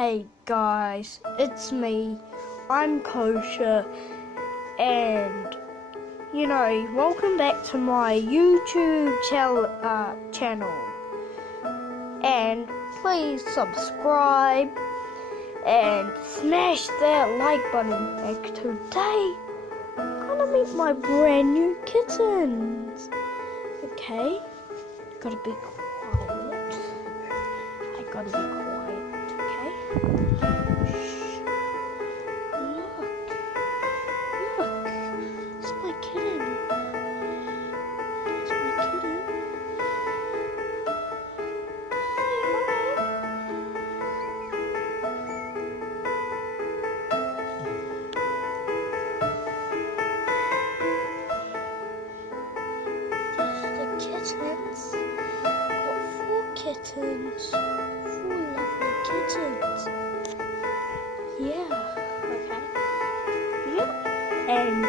Hey guys, it's me. I'm Kosher, and welcome back to my YouTube channel. And please subscribe and smash that like button. And today, I'm gonna meet my brand new kittens. Okay, gotta be quiet. I gotta be quiet. Okay. Shh. Look, it's my kitten. It's my kitten. The kittens. Got 4 kittens. 4 lovely kittens. Yeah. Okay. Yep. And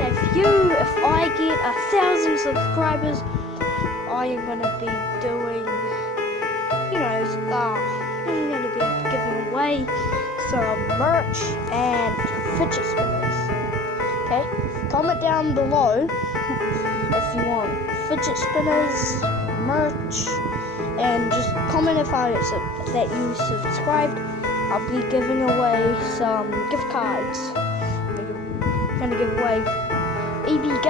if I get 1,000 subscribers, I am gonna be doing, I'm gonna be giving away some merch and fidget spinners. Okay. Comment down below if you want fidget spinners, merch, and just comment if that you subscribed. I'll be giving away some gift cards. I'm gonna give away EB